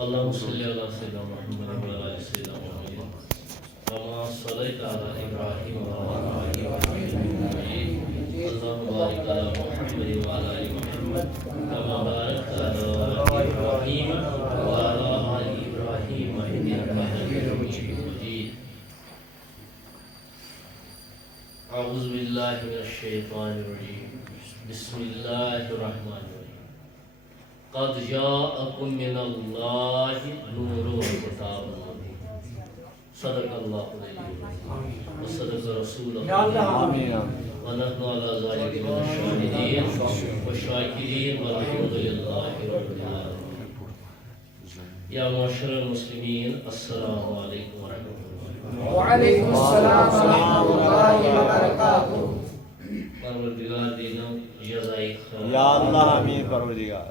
اللهم صل على سيدنا محمد وعلى ال سيدنا محمد كما صليت على ابراهيم وعلى ال ابراهيم اللهم بارك على محمد وعلى ال محمد كما باركت على ابراهيم وعلى ال ابراهيم انك حميد مجيد. اعوذ بالله من الشيطان الرجيم بسم الله الرحمن الرحيم قد جاءكم من الله نور وكتاب مبين صدق الله العظيم وصدق رسوله آمين ونحن على ذلك من الشاهدين والشاكرين والحمد لله رب العالمين. يا معشر المسلمين السلام عليكم ورحمة الله وعليكم السلام ورحمة الله وبركاته. پروردگار دینم جزائے خیر یا اللہ امین پروردگار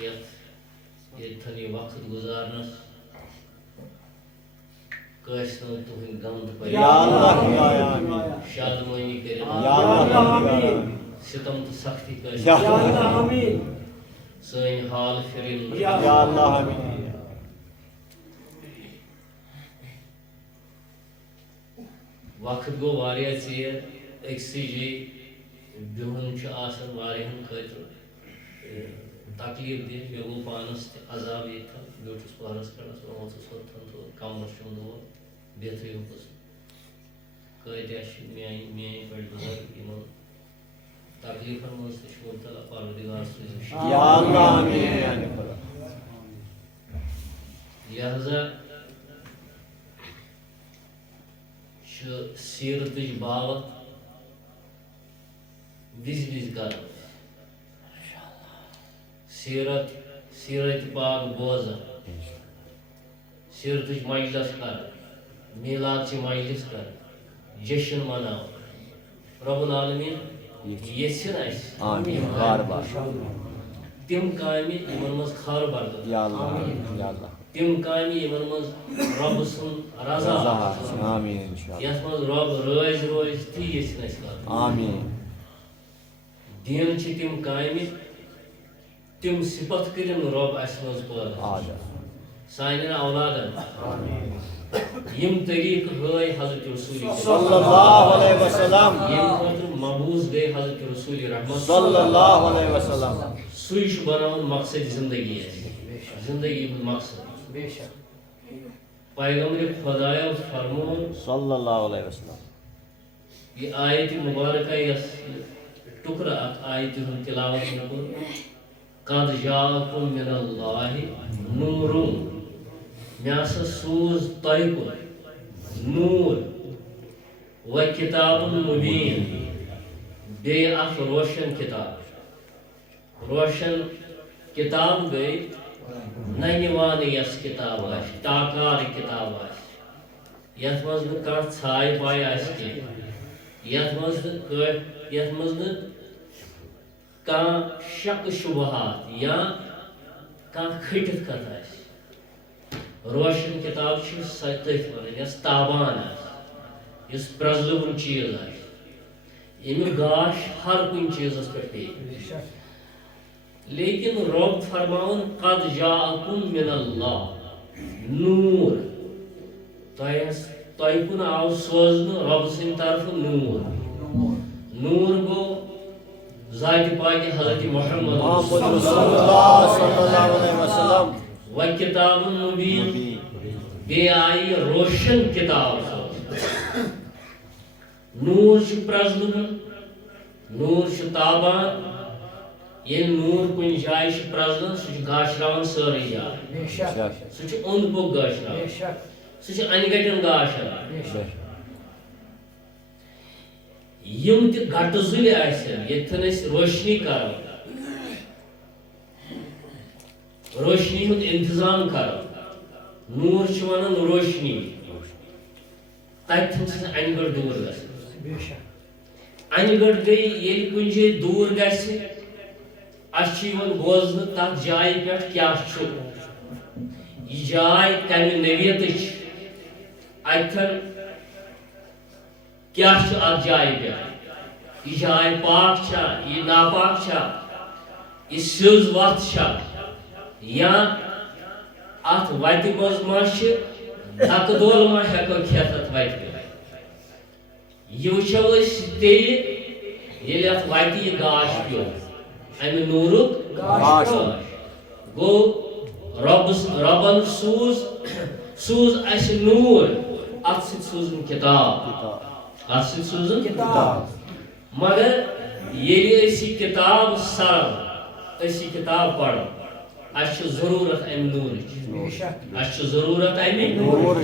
یہ وقت گزارنس کٲنٛسہِ تُہٕنٛدۍ غمد یا اللہ خدایا آمین شادمٲنی کٔرِتھ یا اللہ خدایا ستم تہٕ سختی کٲنٛسہِ یا اللہ آمین سٲنۍ حال پھِرِن یا اللہ آمین. وقت گوٚو واریاہ ژیر أکسٕے جایہِ بِہُن چھُ آسان واریاہن خٲطرٕ تکلیف دہ مے گو پانس تہ عذاب یتن بیوٹھس پانس کڑس اوسس وتھن تو کمرس چھُم دود بہتری ہوکس کۭتیاہ چھِ میٲنۍ پٮ۪ٹھ بزرگ یِمن تکلیفن منٛز تہِ چھُ مبتلا پروردگار سوٗزِن یا اللہ آمین لہذا چھِ سیرتٕچ باوت وِزِ وِزِ کران سیرت پاک بوزان سیرتٕچ مجلس کران میلاد چہِ مجلس کران جشن مناوان رب العالمین یژھِن اسہِ آمین بار بار تِم کامہِ یِمن منٛز خار بردار یا اللہ یا اللہ تِم کامہِ یِمن منٛز رۄب سُنٛد رضا آمین انشاءاللہ یتھ منٛز رۄب رٲضۍ روزِ تی یژھِن اسہِ کرُن آمین. دین چھِ تِم کامہِ تِم صفت کٔرِن رۄب اسہِ منٛز پٲدٕ سانٮ۪ن اولادن یِم طریٖقہٕ ہٲے حضرت رسول صلی اللہ علیہ وسلم ییٚمہِ خٲطرٕ مبعوث گٔے حضرت رسول رحمت صلی اللہ علیہ وسلم سُے چھُ بناوُن مقصد زندگی اسہِ زندگی ہُنٛد مقصد پیغمبر خۄدایو فرموو صلی اللہ علیہ وسلم یہِ آیتِ مُبارکہ یۄس ٹُکرٕ اکھ آیتہِ ہُنٛد تِلاوت مےٚ کوٚر قد جاءكم من الله نور مےٚ ہسا سوٗز تۄہہِ کُن نوٗر و کِتاب مُبیٖن بیٚیہِ اکھ روشن کِتاب روشن کِتاب گٔے ننہِ وانہٕ یۄس کِتاب آسہِ ٹاکار کِتاب آسہِ یتھ منٛز نہٕ کانٛہہ ژھاے پاے آسہِ کینٛہہ یتھ منٛز نہٕ کانٛہہ شک شبہات یا کانٛہہ کھٔٹِتھ کتھ آسہِ روشن کِتاب چھِ سۄ تٔتھۍ وَنان یۄس تابان آسہِ یُس پرٛزلوُن چیٖز آسہِ ییٚمیُک گاش ہر کُنہِ چیٖزس پٮ۪ٹھ پیٚیہِ لیکن رۄب فرماوُن قد جاءكم من اللہ نوٗر تۄہہِ کُن آو سوزنہٕ رۄبہٕ سٕنٛدِ طرفہٕ نوٗر نوٗر گوٚو ذاتِ پاکہِ حضرت محمد رسول اللہ صلی اللہ علیہ وسلم و کتاب مبین بیٚیہِ آیہِ روشن کتاب نوٗر چھُ پرٛزلوُن نوٗر چھُ تابان ییٚلہِ نوٗر کُنہِ جایہِ چھُ پرٛزلان سُہ چھُ گاشراوان سٲرٕے جاے سُہ چھُ اوٚنٛد پوٚک گاشراوان سُہ چھُ انہِ گٹٮ۪ن گاش انان یِم تہِ گٹہٕ زُلہِ آسن ییٚتٮ۪ن أسۍ روشنی کرو روشنی ہُنٛد انتظام کرو نوٗر چھُ ونان روشنی تتٮ۪ن چھِ انہِ گٔٹ دوٗر گژھان انہِ گٔٹ گٔے ییٚلہِ کُنہِ جایہِ دوٗر گژھِ اَسہِ چھُ یِوان بوزنہٕ تتھ جایہِ پٮ۪ٹھ کیٛاہ چھُ یہِ جاے کمہِ نوعیتٕچ اتٮ۪ن کیٛاہ چھُ اتھ جایہِ پٮ۪ٹھ یہِ جاے پاک چھا یہِ ناپاک چھا یہ سیوز وقت شاہ یا ات وتہ مز ما دکہ دول ما ہیکو کھیت ات وتہ یہ وچھو تیل ییٚلہِ اتھ وتہِ یہ گاش پیو امہ نورُک گاش گو ربن سوز اس نور ات سۭتۍ سوٗزُن کتاب ات سۭتۍ سوٗزُن مگر ییٚلہِ أسۍ یہِ کتاب سرو أسۍ یہِ کتاب پرو اس چھِ ضروٗرت امہِ نورٕچ اس چھِ ضروٗرت امہِ نور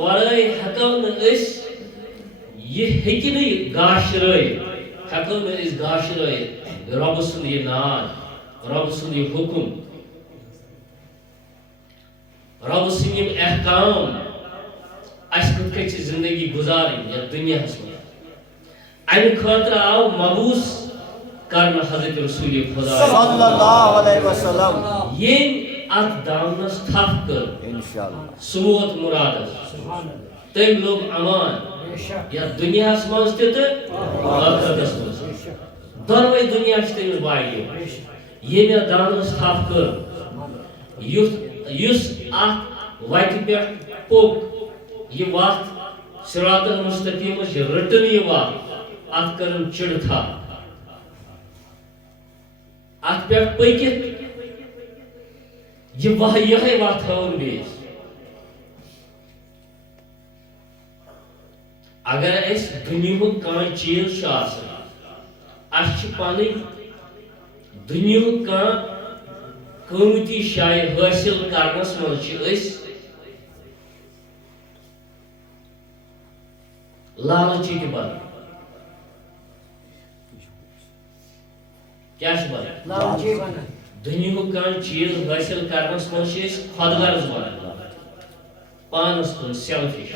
ورٲے ہیکو نہٕ أسۍ یہ ہیٚکہِ نہٕ یہِ گاشرٲیِتھ ہیکو نہٕ أسۍ گاشرٲیِتھ رۄبہٕ سُنٛد یہِ ناد رۄبہٕ سُنٛد یہِ حُکُم رۄبہٕ سٕنٛدۍ یِم احکام اَسہِ کِتھ کٔنۍ چھِ زندگی گُزارٕنۍ یتھ دُنیاہس منٛز امہِ خٲطرٕ آو مبوٗس کرنہٕ حضرت رسول خدا صلی اللہ علیہ وسلم ییٚمۍ اتھ دامنس تھپھ کٔر انشاءاللہ سُہ ووت مرادس تٔمۍ لوٚگ امان یتھ دُنیاہس منٛز تہِ تہٕ ٲخرتس منٛز دۄنوے دُنیا چھِ تٔمِس باقٕے ییٚمۍ اتھ دامنس تھپھ کٔر یُس اتھ وتہِ پٮ۪ٹھ پوٚک یہِ وتھ صراط المستقیٖمس چھِ رٔٹٕن یہِ وتھ اتھ کٔرٕن چِڑٕ تھپھ ات پٮ۪ٹھ پٔکِتھ یِہے وتھ ہٲوٕن بیٚیِس اگر أسۍ دُنیہُک کانٛہہ چیٖز چھُ آسان اَسہِ چھِ پنٕنۍ دُنیہُک کانٛہہ قۭمتی جایہِ حٲصِل کرنس منٛز چھِ أسۍ لالچی تہِ بنان کیٛاہ چھُ بنان دُنیہُک کانٛہہ چیٖز حٲصِل کرنس منٛز چھِ أسۍ خۄدغرض بنان پانس کُن سیلفش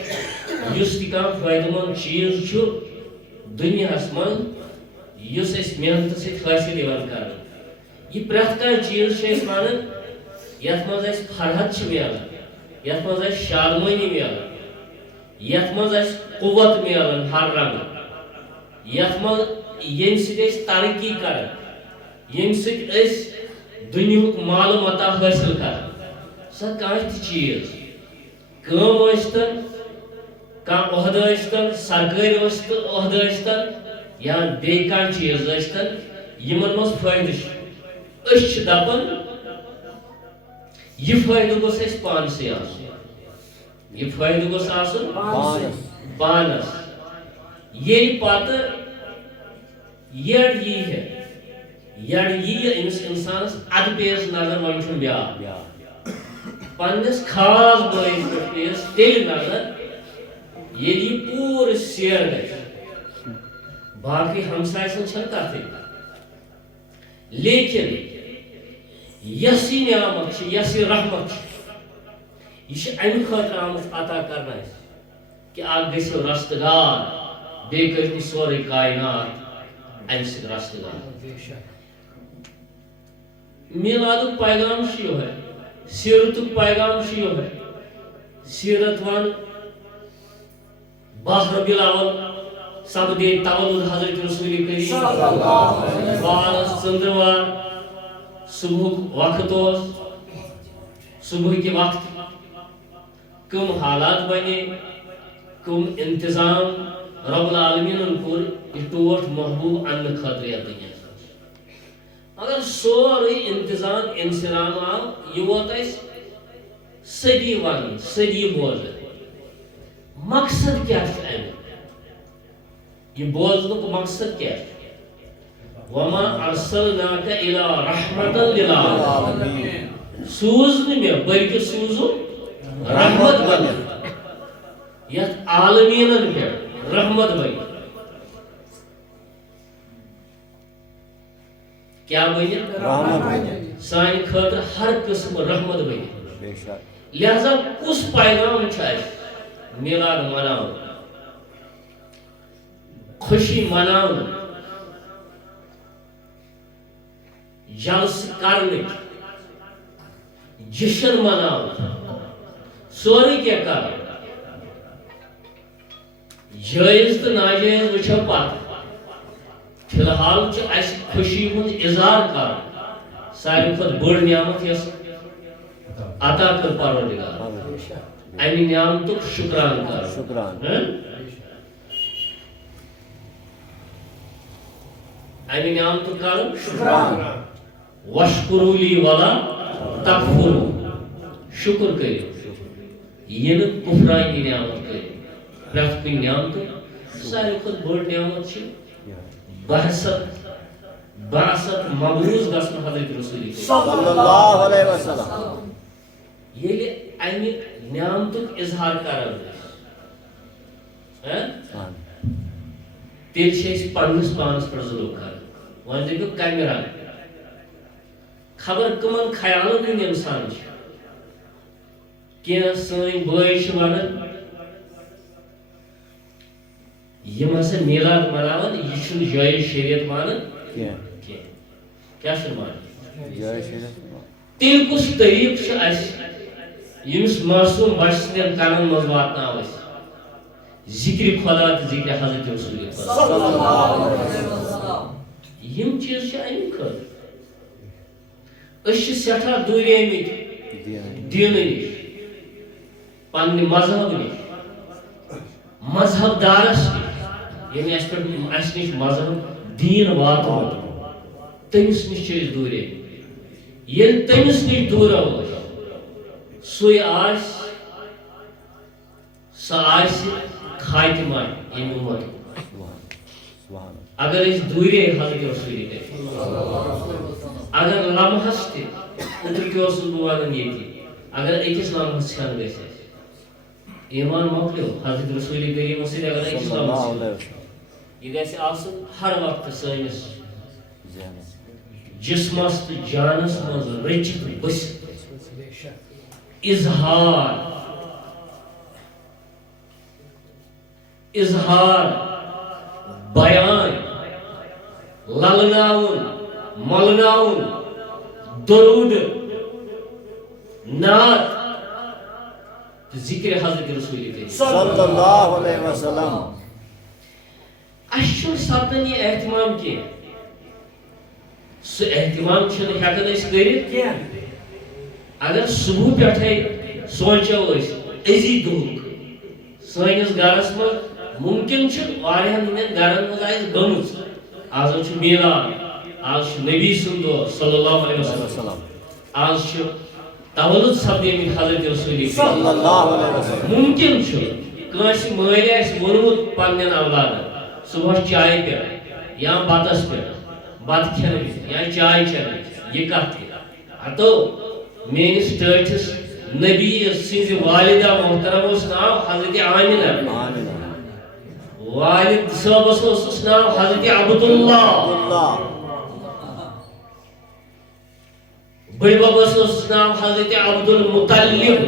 یُس تہِ کانٛہہ فٲیدٕ منٛد چیٖز چھُ دُنیاہس منٛز یُس أسۍ محنتہٕ سۭتۍ حٲصِل یِوان کرنہٕ یہِ پرٛٮ۪تھ کانٛہہ چیٖز چھِ أسۍ ونان یتھ منٛز اَسہِ فرحت چھِ میلان یتھ منٛز اَسہِ شادمٲنی میلان یتھ منٛز اَسہِ قوت میلان ہر رنگہٕ یتھ منٛز ییٚمہِ سۭتۍ أسۍ ترقی کران ییٚمہِ سۭتۍ أسۍ دُنیہُک مال متا حٲصِل کران سۄ کانٛہہ تہِ چیٖز کٲم ٲسۍتن کانٛہہ عہدٕ ٲسۍتن سرکٲرۍ عہدٕ ٲسۍتن یا بیٚیہِ کانٛہہ چیٖز ٲسۍتن یِمن منٛز فٲیدٕ چھُ أسۍ چھِ دپان یہِ فٲیدٕ گوٚژھ اَسہِ پانسٕے آسُن یہِ فٲیدٕ گوٚژھ آسُن پانس ییٚلہِ پتہٕ یٔڈ ییہِ أمِس اِنسانس ادٕ پیٚیس نظر وۄنۍ چھُنہٕ بیٛاکھ پننِس خاص بٲیِس پٮ۪ٹھ پیٚیس تیٚلہِ نظر ییٚلہِ یہِ پوٗرٕ سیر گژھِ باقٕے ہمساے سٕنٛز چھنہٕ کتھٕے لیکن یۄس یہِ نعمت چھِ یۄس یہِ رحمت چھِ یہِ چھِ امہِ خٲطرٕ آمٕژ عطا کرنہٕ اَسہِ کہِ اکھ گٔژھِو رستگار بیٚیہِ کٔرِو سورُے کاینات امہِ سۭتۍ رستگار میلادُک پیغام چھُ یِہوے سیرتُک پیغام چھُ یِہوے سیرت ون 12 ربیع الاول سپدے تولد حضرت رسول کریم بالس ژٔنٛدٕروار صبحُک وقت اوس صبحٕکہِ وقت کم حالات بنے کم انتظام رب العالمینن کوٚر یہِ ٹوٹھ محبوب اننہٕ خٲطرٕ یتھ دُنیاہس منٛز مگر سورُے انتظام انسرام آو یہِ ووت اَسہِ صدی ونُن صدی بوزُن مقصد کیٛاہ چھُ امیُک یہِ بوزنُک مقصد کیٛاہ چھُ وما ارسلناک الا رحمتا للعالمین سوٗز نہٕ مےٚ بلکہِ سوٗزُم رحمت بنِتھ یتھ عالمیٖنن پٮ۪ٹھ رحمت بنِتھ کیٛاہ بنِتھ سانہِ خٲطرٕ ہر قٕسمہٕ رحمت بنِتھ لہذا کُس پیغام چھُ اَسہِ میلاد مناوُن خوشی مناونہٕ جلسہٕ کرنٕچ جشن مناونہٕ سورُے کینٛہہ کرُن جٲیز تہٕ ناجٲیز وٕچھو پتہٕ فی الحال اس خوشی ہند اظہار کر ساری کھت بڑ نعمت یس عطا کر پروردگار امی نعمتک شکران کر شکران امی نعمتک کر شکران وشکروا لی ولا تکفروا شکر کرو یہ کفرانی نعمت کرو پرت کن نعمت ساری کھت بڑ نعمت چھ بعثت مبعوث گژھن حضرت رسول صلی اللہ علیہ وسلم ییٚلہِ امہِ نعمتُک اظہار کران تیٚلہِ چھِ أسۍ پننِس پانس پٮ۪ٹھ ظلم کران وۄنۍ دٔپِو کمہِ رنگہٕ خبر کٕمن خیالن ہٕنٛدۍ انسان چھِ کینٛہہ سٲنۍ بٲے چھِ ونان یم ہسا میلاد مناوان یہ چھُنہٕ جایہِ شریعت مانان کیا چھُنہٕ مانان تیٚلہِ کُس طریٖقہٕ چھُ اَسہِ ییٚمِس معصوٗم بچہٕ سٕنٛدٮ۪ن کنن منٛز واتناو أسۍ ذکرِ خدا تہٕ ذکرِ حضرت رسول یِم چیٖز چھِ اَمہِ خٲطرٕ أسۍ چھِ سٮ۪ٹھاہ دوٗریمٕتۍ دیٖنہٕ نِش پننہِ مذہب نِش مذہب دارس نِش ییٚمہِ اَسہِ پٮ۪ٹھ اَسہِ نِش مذہب دیٖن واتو تٔمِس نِش چھِ أسۍ دوٗریمٕتۍ ییٚلہِ تٔمِس نِش دوٗرو أسۍ سُے آسہِ سۄ آسہِ خاتمہ ییٚمہِ اُمتُک اگر أسۍ دوٗرے حضرت رسول کریم اگر لمحس تہِ اوترٕ کیٛاہ اوسُس بہٕ ونان ییٚتہِ اگر أکِس لمحس کھٮ۪ن گژھِ اَسہِ ایمان مۄکلیو حضرت رسول کریٖمس سۭتۍ اگر أکِس لمحس یہ گژھِ آسُن ہر وقتہٕ سٲنِس جسمس تہٕ جانس منٛز رٔچھِتھ بٔسِتھ اظہار بیان للناون ملناون درود نعت ذکر حضرت رسول کریم صلی اللہ علیہ وسلم اَسہِ چھُنہٕ سپدان یہِ احتمام کینٛہہ سُہ احتمام چھِنہٕ ہٮ۪کان أسۍ کٔرِتھ کینٛہہ اگر صبح پٮ۪ٹھَے سونٛچو أسۍ أزی دۄہُک سٲنِس گرس منٛز مُمکِن چھُ واریاہن ہٕنٛدٮ۪ن گرن منٛز آسہِ گٔمٕژ آز چھُ میلاد آز چھُ نبی سُنٛد دۄہ صلی اللہ علیہ وسلم آز چھُ تولُد سپدیمٕتۍ حضرت رسول صلی اللہ علیہ وسلم مُمکِن چھُ کٲنٛسہِ مٲلۍ آسہِ ووٚنمُت پننٮ۪ن اولادن صبحس چایہِ پٮ۪ٹھ یا بتس پٮ۪ٹھ بتہٕ کھٮ۪نہٕ وِزِ یا چاے چٮ۪نہٕ وِزِ یہِ کتھ تہِ ہتو میٲنِس ٹٲٹھِس نبی سٕنٛزِ والدہ محترم اوس ناو حضرت آمنہ والد صٲبس اوسُس ناو حضرت عبداللہ بٔڑۍ ببس اوسُس ناو حضرت عبدالمطلب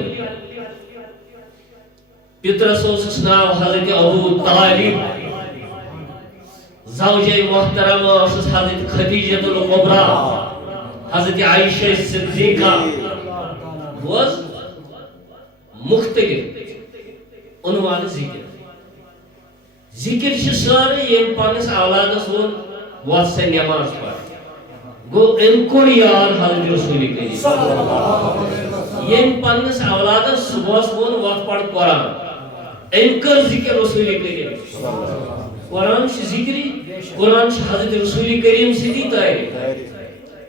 پترس اوسُس ناو حضرت ابو طالب زوجے محترمہ ٲسٕس حضرت خدیجۃ الکبریٰ حضرت عائشہ صدیقہ بوز مختلف عنوان ذکر چھِ سٲرٕے ییٚمۍ پننِس اولادس ووٚن وۄتھ سا نٮ۪ماز پر گوٚو أمۍ کوٚر یاد حضرت رسول کریم ییٚمۍ پننِس اولادس صبحس ووٚن وۄتھ پر قرآن أمۍ کٔر ذکر رسول کریم قرآن چھُ ذکری قرآن چھُ حضرت رسول کریم سۭتی تعریف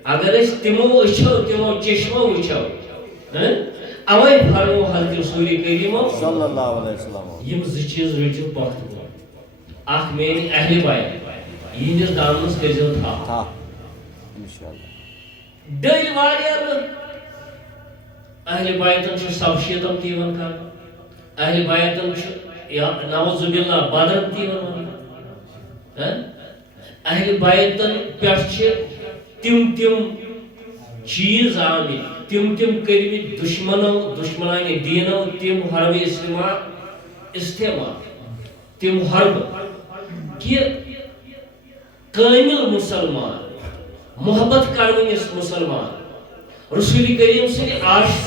اگر أسۍ تِمو أچھو تِمو چشمو وٕچھو اوے فرمو حضرت رسول کریمو صلی اللہ علیہ وسلم یم زٕ چیٖز رٔٹِو پتھ اکھ میٲنۍ اہلِ بیت یِہنٛدِس دامنس کٔرۍزیو تھپھ ڈٔلۍ واریاہ لُکھ اہلِ بیتن چھُ سبشیٖتن تہِ یِوان کرنہٕ اہلِ بیتن چھُ نعوذ باللہ بدن تہِ یِوان وننہٕ اہلِ بیتن پٮ۪ٹھ چھِ تِم چیٖز آمٕتۍ تِم کٔرمٕتۍ دُشمنو دُشمنانہِ دیٖنو تِم حربہِ استعمال تِم حربہٕ کہِ کٲمِل مُسلمان محبت کرونِس مُسلمان رسول کریم سٕنٛدِ عاشق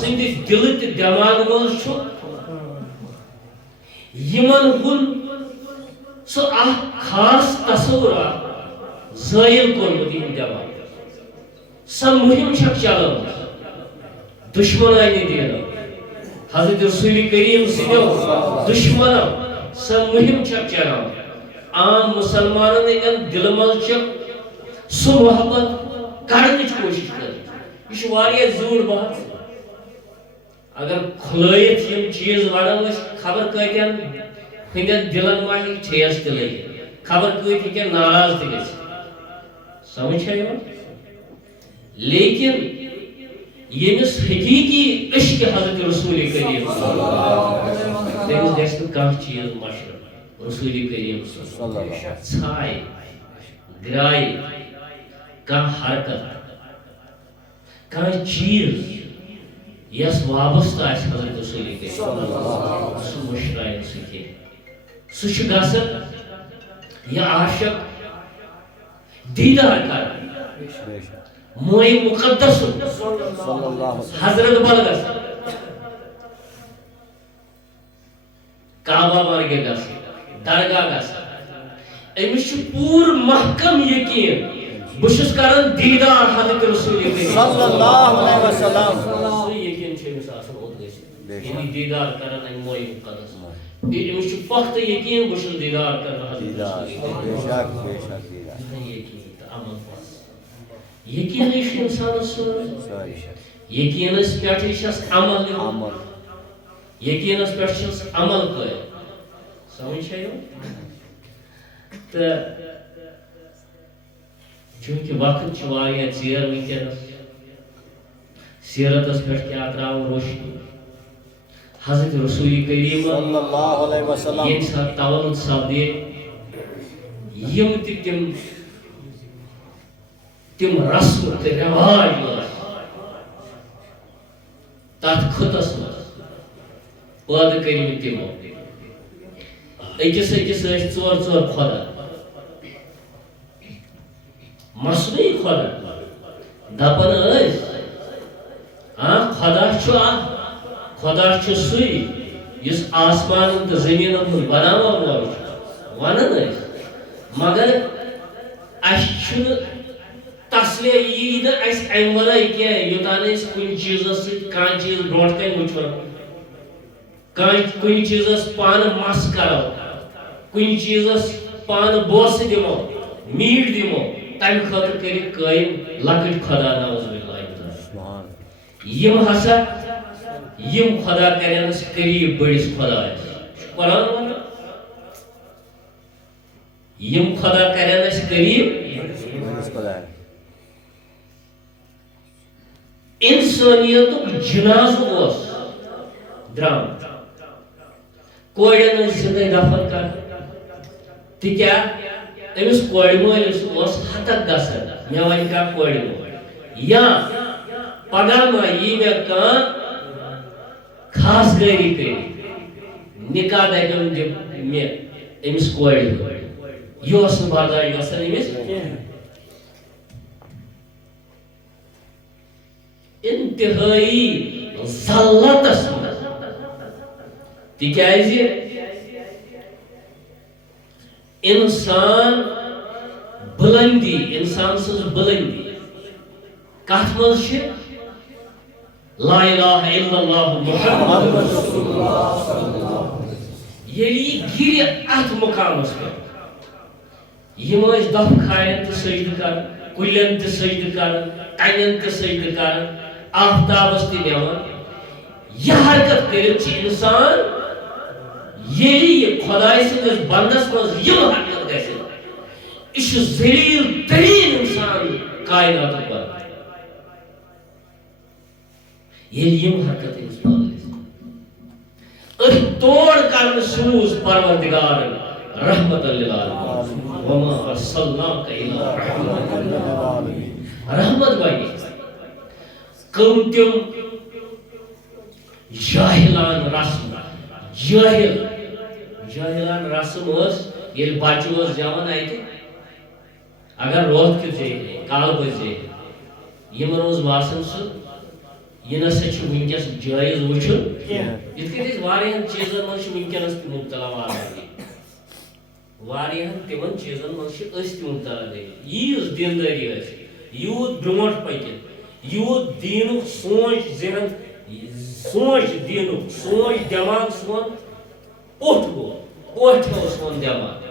سٕنٛدِ دِلہٕ تہٕ دٮ۪ماغ منٛز چھُ یِمن ہُنٛد سو خاص تصور زائل کورمت یم دماغ سو مہم چھک چلان دشمن آئی دین حضرت رسول کریم سندو دشمنو سو مہم چھک چلان عام مسلمانن ہندین دل مز سو محبت کڑنچ کوشش کر یہ واریاہ زور بات اگر کھلائت یم چیز وڑان خبر کتین ہندین دلن ما ٹھیس تہ لگت خبر کت ہکن ناراض تہ گژھِ سمجھ ہے لیکن یمس حقیقی عشق حضرت رسول کریم تمس گژھِ نہٕ کانٛہہ چیز مشرف رسول کریم ژھاے گرائے کانٛہہ حرکت کانٛہہ چیز یس وابستہ آسہِ حضرت رسول کریم سُہ مشرایہِ نہٕ سُہ کینٛہہ سُہ چھُ گژھان یہ عاشق دیدار کران موئے مقدس حضرت بلغس کعبہ بارگہ گس درگاہ گس امس پور محکم یقین بس کران دیدار حضرت رسول کریم صلی اللہ علیہ وسلم سو یقین امس آسان اوت گژھِ یعنی دیدار کران ام موئے مقدس امس پختہ یقین بس دیدار کران حضرت رسول کریم یقین انسانس یقینس پہ عمل یقینس پہ عمل قائم سمجھ ہے تو چونکہ وقت واریاہ ژیر ونکس سیرتس پہ کیا تراو روشنی حضرت رسول کریم صلی اللہ علیہ وسلم یم سات تولد سپدے یم تم رسم تو رواج تر خطس مز پید کرمت تمو اکس اکس ژور ژور خدا مصنوعی خدا دپان خدا سوی اس آسمان تو زمین بناوان وول ونان مگر تسلیہ یہ نا ام ورائے کی یوتان کن چیز کان چیز برونٹ کن وچھو کن چیز پان مس کرو کن چیز پان بوس دمو میٹ دمو تم خاطر کر قائم لکٹ خدا نعوذ باللہ یم ہسا یم خدا کرنس قریب بڑس خدا قرآن ون یم خدا کرنس قریب انسانیت جنازہ اس درام کوڑن زندہ دفن کر تکیا امس کوڑ مولس ہتک گسن مے ون کا کوڑ مول یا پگہ ما یہ مے کان خاص گری کر نکاح دم مے امس کوڑ یہ برداشت گسن امس انتہائی ذلتس تکیازِ انسان بلندی انسان سز بلندی کت مز لا الہ الا اللہ محمد رسول اللہ یلی گر ات مقامس پہ یم دف کھائن تو سجدہ کر کلین تو سجدہ کر کنین تو سجدہ کر آفتابس تہ دِوان یہ حرکت کرت انسان یلی خدائے سندس بندس مز یم حرکت گژھِ یہ ذلیل ترین انسان کائنات پر یلی یم حرکت امس پاگل توڑ کرن سوز پروردگار رحمت للعالمین وما ارسلناک الا رحمت للعالمین رحمت باقی کم تم جاہلان رسم جاہلان رسم اس یہ بچہ اس جوان آئیتے اگر روت کیوں جائے کال بچ جائے یہ مروز باسن سو یہ نسا چھو ونکس جائز وچھو ات کے دیس واریہن چیزن من چھو ونکنس مبتلا والا واریاہن تمن چیزن مز مبتلا گئی ییز دینداری یوت برونٹ پکن یوت دینک سوچ ذہن سوچ دینک سوچ دماغ سون اوٹ گو اوٹ گو سون دماغ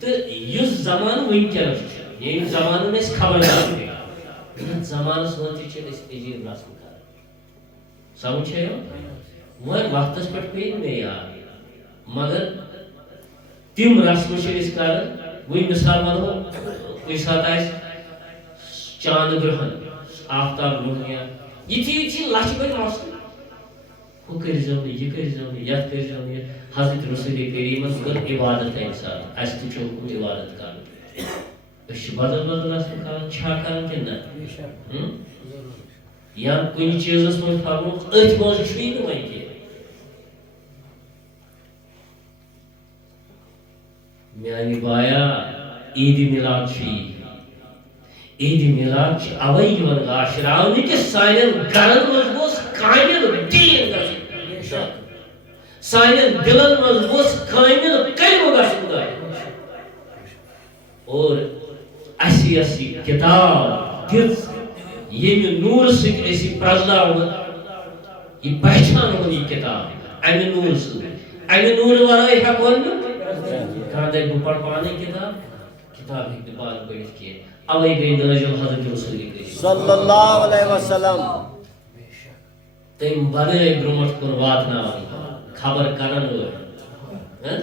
تو اس زمان ونکس یم زمان خبردار زمانس مز عجیب رسم کر سمجھ وہ وقتس پہ پی مے یاد مگر تم رسم کر وی مثال ونو کن سات چاند گرہن آفتاب برہ یہ لچھ بڑی مسئلہ وہ کرزو یہ کرزو یت کرزو حضرت رسول کریمن کر عبادت امہ سات اس تہ حکم عبادت کر بدل بدل رسم کر کر نا یا کن چیزس من فرمو ات مز چھ ون کی میانی بایا عید میلاد عید میلاد اوے گاشراؤن کہ سان گرن مز گوس کامل دین گژھُن سان دلن مز گوس کامل کلمہ گژھُن اور اسی کتاب دِژ ییٚمہِ نور سۭتۍ أسۍ پرٛزلاوو یہِ پہچانو یہِ کتاب امہِ نور سۭتۍ امہِ نور ورٲے ہٮ۪کو نہٕ کانٛہہ دپہِ بہٕ پرٕ پانے کتاب ہیٚکہِ نہٕ پانہٕ پٔرِتھ کینٛہہ اوے گٔے نٲزِل حضرت رسول کریم صلی اللہ علیہ وسلم تٔمۍ بنٲے برونٛٹھ کُن واتناوان خبر کرن وٲلۍ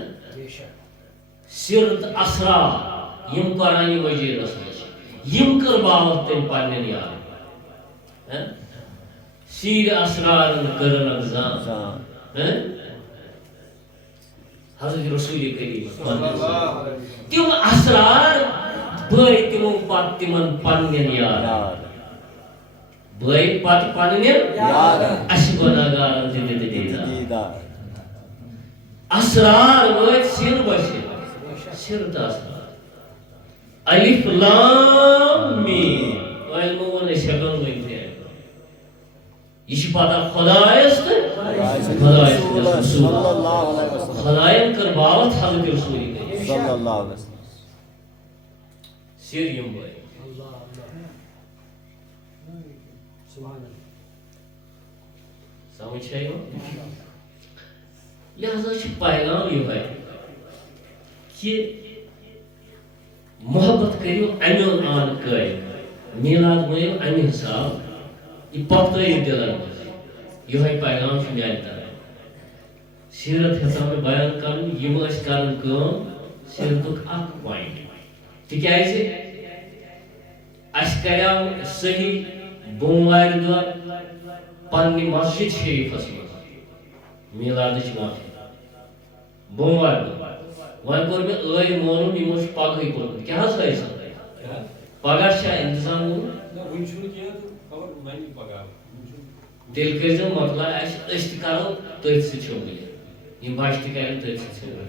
سر تہٕ اسرار یِم قرآنِ مجیدس منٛز یِم کٔر باوت تٔمۍ پننٮ۪ن یارن سیر اسرارن کرن اگزام حضرت رسول کریم تم اسرار بٲے تمو پت تمن پننٮ۪ن یارن بٲے پت پننٮ۪ن اسہِ گۄناہگارن تہِ دِتہِ دیٖدار اسرار وٲتۍ سر بشر سر تہٕ اسرار الف لام میم علمو ووٚن أسۍ ہٮ۪کو نہٕ ؤنِتھ یہ پتہ خدایس تو خداین کر باوت حضرت رسول صلی اللہ علیہ وسلم سیر یم بھائی سمجھ ہے لہذا پیغام یہ ہے کہ محبت کریو امیون آن قائم میلاد مہم امہ حساب یہ پختٲیِو دلن منٛز یِہوے پیغام چھُ میانہِ طرفہٕ سیرت ہسا مےٚ بیان کرُن یِم ٲسۍ کران کٲم سیرتُک اکھ پویِنٹ تِکیازِ اَسہِ کریاو صحیح بوموارِ دۄہ پننہِ مسجد شریفس منٛز میلادٕچ محفل بوموارِ دۄہ وۄنۍ کوٚر مےٚ ٲے مولوٗم یِمو چھُ پگہٕے کوٚرمُت کیٛاہ حظ ٲسۍ پگاہ چھا انتظام گوٚمُت تیٚلہِ کٔرۍزیو مۄکلاے اَسہِ أسۍ تہِ کرو تٔتھۍ سۭتۍ شٲمِل یِم بچہٕ تہِ کرن تٔتھۍ سۭتۍ شٲمِل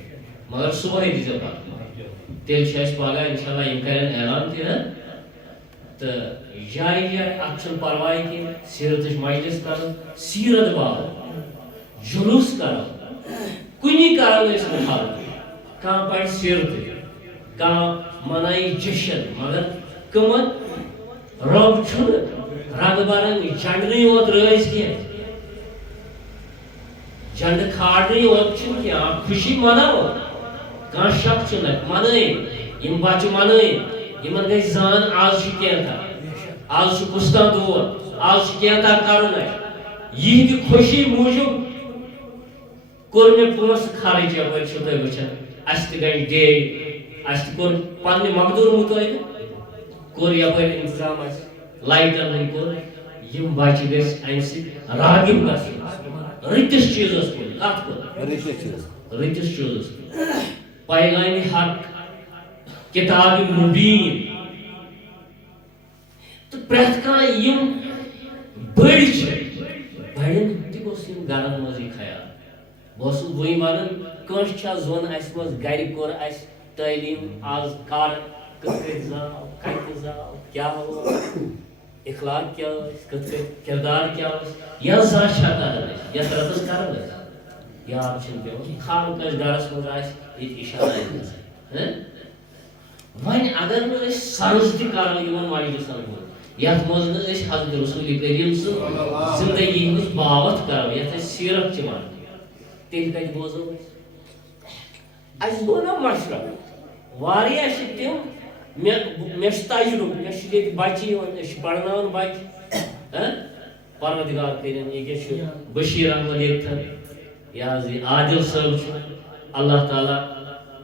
مگر صبحٲے دیٖزیو پتہٕ تیٚلہِ چھُ اَسہِ پگاہ انشاءاللہ یِم کرن اعلان تہِ تہٕ جایہِ جایہِ اتھ چھُنہٕ پرواے کینٛہہ سیرتٕچ مجلس کرو سیرت باوو جلوٗس کرو کُنی کرو أسۍ مُخالف کانٛہہ پرِ سیرتٕے کانٛہہ منایہِ جشن مگر کٕمن رۄب چھُنہٕ رنگ برنگ جنڈنٕے یوت رٲزۍ کینٛہہ جنڈٕ کھالنٕے یوت چھُنہٕ کینٛہہ خوشی مناوو کانٛہہ شک چھُنہٕ منٲیِو یِم بچہٕ منٲیِو یِمن گژھِ زان آز چھُ کینٛژھا آز چھُ کُستام دود آز چھُ کینٛژھا کرُن اَسہِ یِہنٛدِ خوشی موٗجوٗب کوٚر مےٚ پونٛسہٕ خرٕچ یپٲرۍ چھِو تُہۍ وٕچھان اَسہِ تہِ گٔے ڈے اَسہِ تہِ کوٚر پننہِ مقدوٗر مُطٲبِق کوٚر یپٲرۍ انتظام اَسہِ لایٹن ہٕنٛدۍ کوٚر یِم بچہٕ گژھِ امہِ سۭتۍ راغب گژھٕنۍ رٕتِس چیٖزس کُن کتھ کُن رٕتِس چیٖزس کُن پیغامِ حق کتابِ مُبیٖن تہٕ پرٛٮ۪تھ کانٛہہ یِم بٔڑۍ چھِ بڑٮ۪ن تہِ گوٚژھ یِم گرن منٛزٕے خیال بہٕ اوسُس وٕنۍ ونان کٲنٛسہِ چھا زوٚن اَسہِ منٛز گرِ کوٚر اَسہِ تعلیٖم آز کر کِتھ کٔنۍ زاو کتہِ زاو کیٛاہ اوس اخلاق کیٛاہ ٲسۍ کِتھ کٔنۍ کِردار کیٛاہ اوس یا زانٛہہ چھا کران أسۍ یتھ رٮ۪تس کران أسۍ یاد چھِنہٕ پیٚوان خام کٲنٛسہِ گرس منٛز آسہِ ییٚتہِ اِشارٕ آسہِ گژھان وۄنۍ اگر نہٕ أسۍ سرٕز تہِ کرو یِمن مجلسن منٛز یتھ منٛز نہٕ أسۍ حضرت رسول کریم سٕنٛز زندگی ہٕنٛز باوت کرو یتھ أسۍ سیرت چھِ ونان تیٚلہِ کتہِ بوزو أسۍ اَسہِ گوٚو نا مشرق واریاہ چھِ تِم مےٚ چھُ تجرُبہٕ مےٚ چھُ ییٚتہِ بچہِ یِوان أسۍ چھِ پرناوان بچہِ پروردگار کٔرِنۍ ییٚکیٛاہ چھُ بشیر احمد ییٚتھن یہِ حظ یہِ عادل صٲب چھُ اللہ تعالیٰ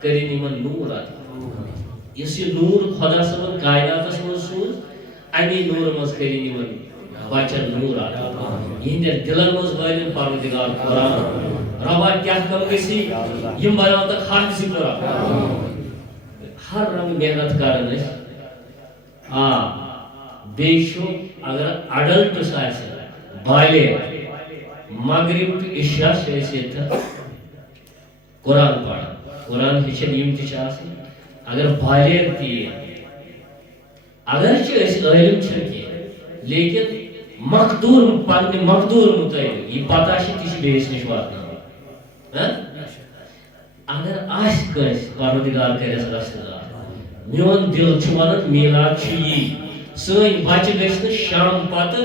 کٔرِنۍ یِمن نوٗر عطا یُس یہِ نوٗر خۄدا صٲبن کایناتس منٛز سوٗز امی نوٗرٕ منٛز کٔرِنۍ یِمن بچن نوٗر عطا یِہنٛدٮ۪ن دِلن منٛز وٲلِنۍ پروردگار قرآن ربا کیٛاہ کم گژھی یِم بناوتکھ حافظ قرآن ہر رنٛگہٕ محنت کران أسۍ بیٚیہِ چھُ اگر اڈلٹس آسہِ بالغ مغرب تہٕ عشاء چھِ أسۍ ییٚتٮ۪ن قرآن پران قرآن ہیٚچھان یِم تہِ چھِ آسان اگر بالغ تہِ یِن اگرچہِ أسۍ عٲلِم چھِنہٕ کینٛہہ لیکن مقدوٗر پننہِ مقدوٗر مُطٲبق یہِ پتہ چھِ تہِ چھِ بیٚیِس نِش واتناوان اگر آسہِ کٲنٛسہِ پروردگار کٔرِس رستہٕ دار میون دل چھُ ونان میلاد چھُ یی سٲنۍ بچہِ گژھِ نہٕ شام پتہٕ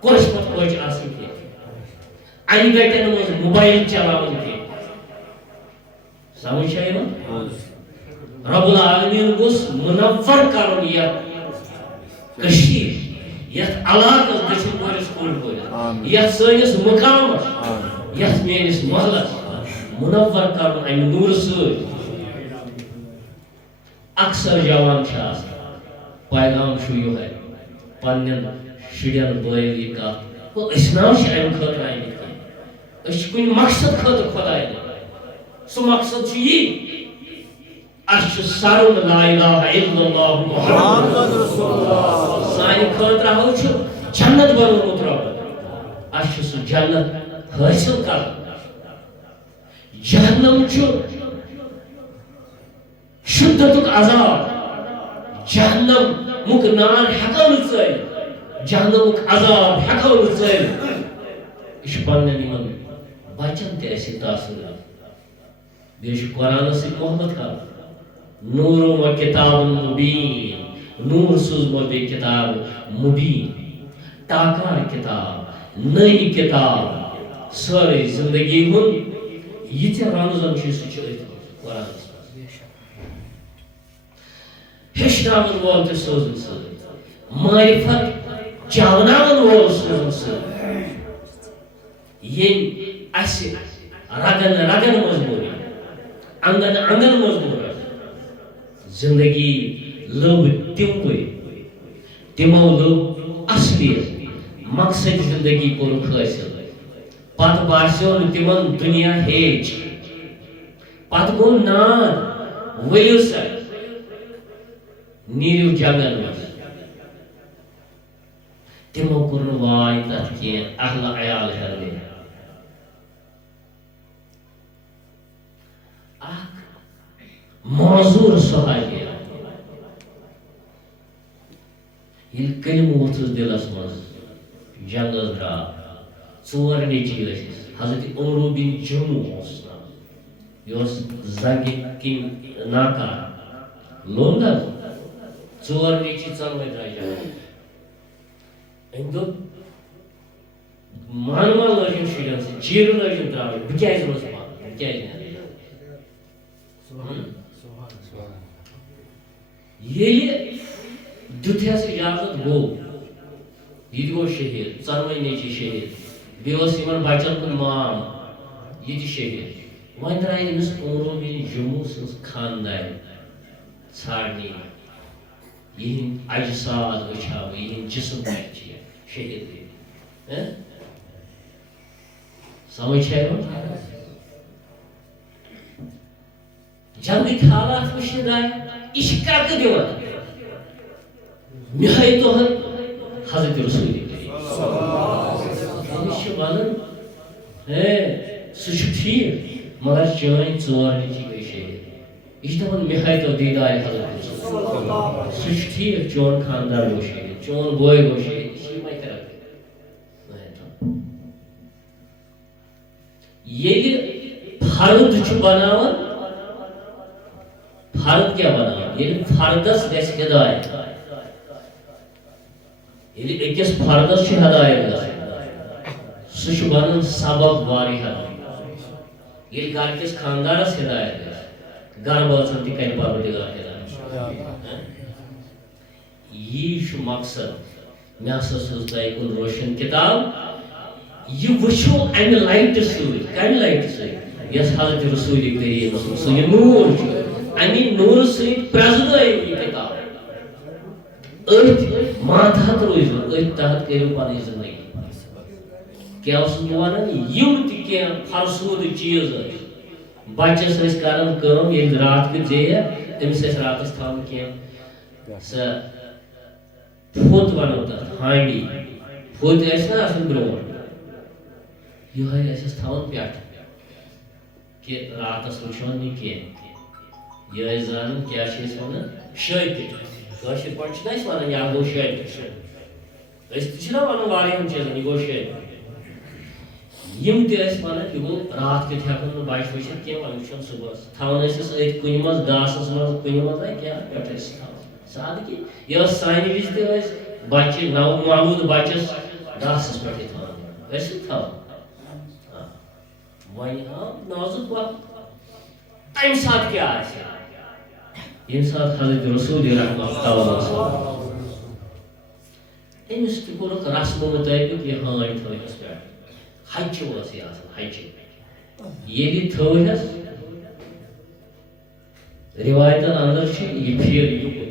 کوٚش پتہٕ کوٚچ آسٕنۍ کینٛہہ انہِ گٹٮ۪ن منٛز موبایل چلاوان کینٛہہ سمجھ چھا یِوان رب العالمیٖن گوٚژھ مُنور کرُن یتھ کٔشیٖر یتھ علاقس دٔچھِنۍ کورِس کھوٚر کورِس یتھ سٲنِس مقامس یتھ میٲنِس محلس مُنور کرُن امہِ نوٗرٕ سۭتۍ اکثر جوان چھِ آسان پیغام چھُ یِہوے پننٮ۪ن شُرٮ۪ن بٲیو یہِ کتھ أسۍ نا چھِ امہِ خٲطرٕ آمٕتۍ کینٛہہ أسۍ چھِ کُنہِ مقصد خٲطرٕ خۄداے سُہ مقصد چھُ یی اَسہِ چھُ سرُن لا الہ الا اللہ محمد رسول اللہ سانہِ خٲطرٕ ہو چھُ جنت بنومُت رۄبن اَسہِ چھُ سُہ جنت حٲصِل کرُن جہنم چھُ شدتُک عذاب جہنمُک نار ہٮ۪کو نہٕ ژٲلِتھ جہنمُک عذاب ہٮ۪کو نہٕ ژٲلِتھ یہِ چھُ پننٮ۪ن یِمن بچن تہِ اَسہِ تاثر بیٚیہِ چھُ قرآنس سۭتۍ محبت کرُن نوٗر و کِتاب مبیٖن نوٗر سوٗزمو بیٚیہِ کِتاب مبیٖن ٹاکار کِتاب نٔنۍ کِتاب سٲرٕے زندگی ہُنٛد یہِ تہِ رمزن چھُ سُہ چھُ أتھۍ قرآنس ہیٚچھناون وول تہِ سوزُن سۭتۍ معرفت چاوناون وول سوزُن سۭتۍ ییٚمۍ اَسہِ رگن رگن منٛز موٗرۍ انگن انگن منٛز موٗرۍ زندگی لٔب تِموٕے تِمو لٔب اصلیت مقصد زندگی کوٚرُکھ حٲصِل پتہٕ باسیو نہٕ تِمن دُنیا ہیٚچ پتہٕ گوٚو ناد ؤلِو سا نیٖرِو جنگن منٛز تِمو کوٚر نہٕ واے تتھ کینٛہہ اہل عیال ہٮ۪رنہِ اکھ معذوٗر صحابی ییٚلہِ کلمہٕ ووٚتھُس دِلس منٛز جنگس درٛاو ژور نیٚچی ٲسِس حضرت عمرو بن جموٗ اوس ناو یہِ اوس زنگہِ کِنۍ ناکار لوٚگ نہ ژور نیٚچی ژۄنوَے درٛاے جنگس أمۍ دوٚپ مانوا لٲجِن شُرٮ۪ن سۭتۍ چیٖرٕ لٲجِن تراوٕنۍ بہٕ کیازِ روزٕ پانہٕ بہٕ کیازِ نیرٕ ییٚلہِ دیُتہس اِجازت گوٚو یہِ تہِ گوٚو شہیٖد ژۄنوَے نیٚچی شہیٖد بیٚیہِ اوس یِمن بچن ہُنٛد مام یہِ تہِ شہیٖد وۄنۍ درٛاے أمِس عمرو بن جموٗ سٕنٛز خاندارِ ژھانڈنہِ یِہِنٛدۍ اجساد وٕچھاو یِہِنٛدۍ جسم کتہِ چھِ شہیٖد گٔمٕتۍ سمجھ چھا یِوان جنگٕکۍ حالات وٕچھنہِ درٛاے یہِ چھِ کَتھٕ دِوان مےٚ ہاے تُہُنٛد حضرت رسول أمِس چھِ وَنان سُہ چھُ ٹھیٖک مگر چٲنۍ ژور نیٚچی گٔے شہیٖد یہِ چھِ دَپان مےٚ ہاے تو دیٖدارِ حضرت رسول سُہ چھُ ٹھیٖک چون خاندار گوٚو شہیٖد چون بوے گوٚو شہیٖد یہِ چھِ یِمے کران ییٚلہِ فرد چھُ بناوان فرد کیا بنا فردس گژھِ ہدایت أکِس فردس چھِ ہدایت گژھان سُہ چھُ بنان سبب واریاہ ییٚلہِ گرٕکِس خاندارس ہدایت گژھِ گرٕ بٲژن تہِ کرِ پروردگار ہدایت یی چھُ مقصد مےٚ ہسا سوز تۄہہِ کُن روشن کِتاب یہ وٕچھو امہِ لایٹہِ سۭتۍ کمہِ لایٹہِ سۭتۍ یۄس حضرت رسول کریم سُہ یہِ نوٗر چھُ امی نوٗر سۭتۍ پرٛزنٲیِو یہِ کِتاب أتھۍ ماتحت روٗزِو أتھۍ تحت کٔرِو پنٕنۍ زندگی کیٛاہ اوسُس بہٕ ونان یِم تہِ کینٛہہ فرسوٗدٕ چیٖز ٲسۍ بچس ٲسۍ کران کٲم ییٚلہِ راتھ کیُتھ زیٚیہِ أمِس ٲسۍ راتس تھاوان کینٛہہ سۄ پھوٚت ونو تتھ ہانڈی پھوٚت ٲسۍ نا آسان برٛونٛٹھ یِہوٚے ٲسۍ أسۍ تھاوان پٮ۪ٹھٕ کہِ راتس وٕچھو نہٕ کینٛہہ یہِ ٲسۍ زانان کیٛاہ چھِ أسۍ ونان شٲپِتھ کٲشِر پٲٹھۍ چھِنہ أسۍ ونان یا گوٚو شٲپِتھ أسۍ تہِ چھِنہ ونان واریاہن چیٖزن یہِ گوٚو شٲپِتھ یِم تہِ ٲسۍ ونان یہِ گوٚو راتھ کیُتھ ہٮ۪کان نہٕ بچہِ وٕچھِتھ کینٛہہ وۄنۍ وٕچھان صُبحس تھاوان ٲسۍ أسۍ أتھۍ کُنہِ منٛز گاسس منٛز کُنہِ منٛز کیٛاہ پٮ۪ٹھ ٲسۍ تھاوان سادٕ کہِ یہِ ٲس سانہِ وِزِ تہِ ٲسۍ بچہِ نو مولوٗد بچس گاسس پٮ۪ٹھٕے تھاوان ٲسۍ تھاوان وۄنۍ آو نازُک وقت تمہِ ساتہٕ کیٛاہ آسہِ ییٚمہِ ساتہٕ حضرت رسول رحمت أمِس تہِ کوٚرُکھ رسمہٕ مُطٲبِق یہِ ہٲنۍ تھٲونس پٮ۪ٹھ ہچہِ اوس یہِ آسان ہچہِ ییٚلہِ یہِ تھٲونس رِوایتن انٛدر چھِ یہِ پھیرٕ یُکُن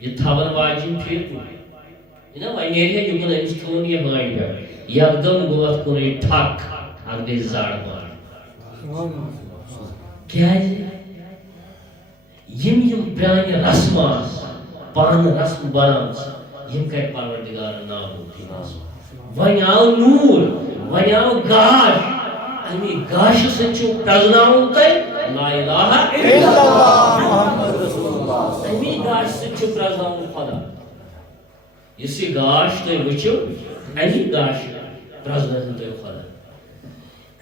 یہِ تھاون واجٮ۪ن پھیرٕ نہ وۄنۍ نیرِ ہے یُکُن أمِس تھوٚوُن یہِ ہٲنۍ پٮ۪ٹھ یکدم گوٚو اتھ کُنُے ٹھک اتھ گٔے زڈ بار کیٛازِ یِم پرٛانہِ رسمہٕ آسہٕ پانہٕ رسمہٕ بنامژٕ یِم کرِ پروردگارن نابوٗد وۄنۍ آو نوٗر وۄنۍ آو گاش امی گاشہٕ سۭتۍ چھُو پرٛزناوُن تۄہہِ لا الہ الا اللہ محمد رسول اللہ امی گاشہٕ سۭتۍ چھُ پرٛزناوُن خدا یُس یہِ گاش تُہۍ وٕچھِو امی گاشہٕ پرٛزنٲوِن تُہۍ خدا